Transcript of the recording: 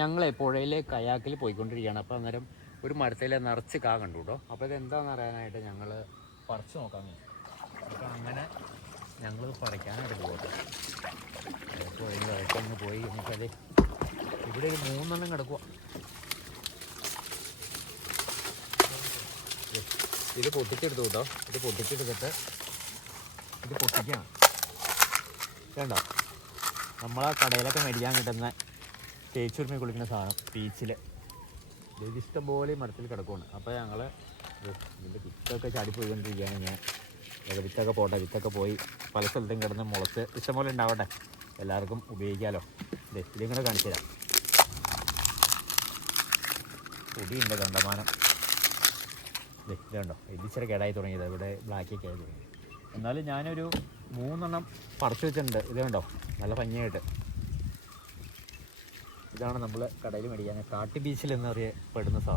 ഞങ്ങളെ പുഴയിലെ കയാക്കിൽ പോയിക്കൊണ്ടിരിക്കുകയാണ്. അപ്പോൾ അന്നേരം ഒരു മരത്തിൽ നിറച്ച് കാ കണ്ടു കേട്ടോ. അപ്പോൾ ഇതെന്താണെന്ന് അറിയാനായിട്ട് ഞങ്ങൾ പറിച്ച് നോക്കാൻ. അപ്പോൾ അങ്ങനെ ഞങ്ങൾ പറിക്കാനായിട്ട് പോകട്ടെ. പുഴയിൽ വഴക്കങ്ങ് പോയി എന്നുവെച്ചാൽ ഇവിടെ ഒരു 3 കിടക്കുക. ഇത് പൊട്ടിച്ചെടുത്തു കേട്ടോ. ഇത് പൊട്ടിച്ചെടുത്തിട്ട് ഇത് പൊട്ടിക്കണം. വേണ്ടോ, നമ്മളാ കടയിലൊക്കെ മേടിക്കാൻ കിട്ടുന്ന തേച്ചുരുമി കുളിക്കുന്ന സാധനം പീച്ചിൽ ഇത് ഇഷ്ടംപോലെ മരത്തിൽ കിടക്കുകയാണ്. അപ്പോൾ ഞങ്ങൾ ഇതിൻ്റെ വിത്തൊക്കെ ചാടിപ്പോയിക്കൊണ്ടിരിക്കുകയാണ്. ഞാൻ വിത്തൊക്കെ പോട്ടെ, വിത്തൊക്കെ പോയി പല സ്ഥലത്തും കിടന്ന് മുളച്ച് ഇഷ്ടംപോലെ ഉണ്ടാവട്ടെ, എല്ലാവർക്കും ഉപയോഗിക്കാമല്ലോ. ഇതിങ്ങനെ കാണിച്ചു തരാം. പൊടിയുണ്ട് കണ്ടമാനം. ഇതുണ്ടോ, ഇതിച്ചിരി കേടായി തുടങ്ങിയത്, ഇവിടെ ബ്ലാക്കൊക്കെ ആയി തുടങ്ങി. എന്നാലും ഞാനൊരു 3 പറിച്ചു വെച്ചിട്ടുണ്ട്. ഇത് കണ്ടോ, നല്ല ഭംഗിയായിട്ട്. ഇതാണ് നമ്മൾ കടയിൽ മേടിക്കാൻ കാട്ടി ബീച്ചിൽ എന്നറിയപ്പെടുന്ന സാധനം.